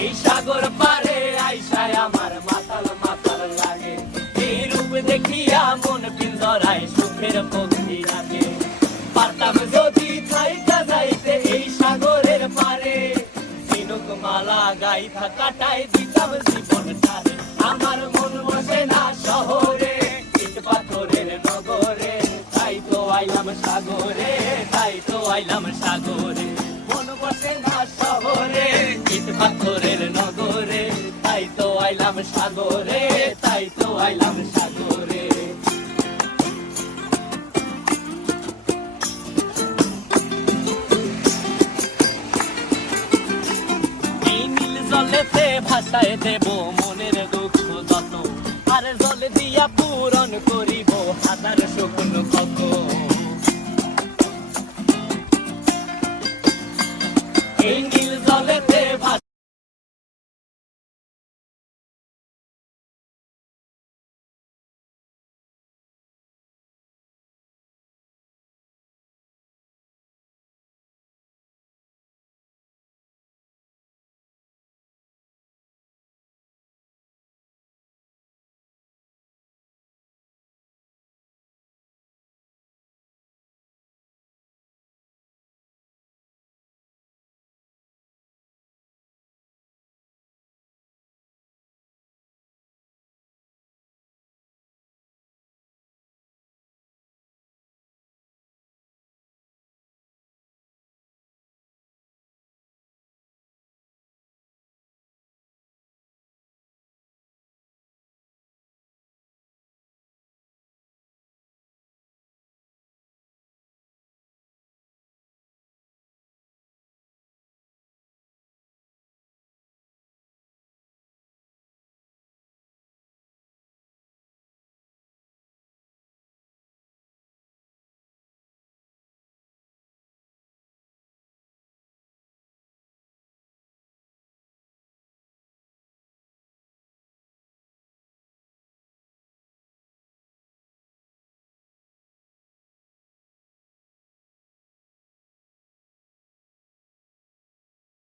এই সাগর পারে আইসায় আমার মাতাল মাতাল লাগে, এই রূপ দেখিয়া মন পিঞ্জরায় সুখের পক্ষী লাগে। পারতাম যদি থাইকা যাইতে এই সাগরের পারে, ঝিনুক মালা গাইথা কাটাই দিতাম জীবনটারে। আমার মন বসে না শহরে, ইট পাথরের নগরে, তাই তো আইলাম সাগরে, তাই তো আইলাম সাগরে। মন বসে না শহরে, ইট পাথরের নগরে, তাই তো আইলাম সাগরে, তাই তো আইলাম সাগরে। এই নীল জলেতে ভাসায় দেব মনের দুঃখ যত, আর জলে দিয়া পূরণ করিব হাজার শুকনো ক্ষত। এই নীল জলেতে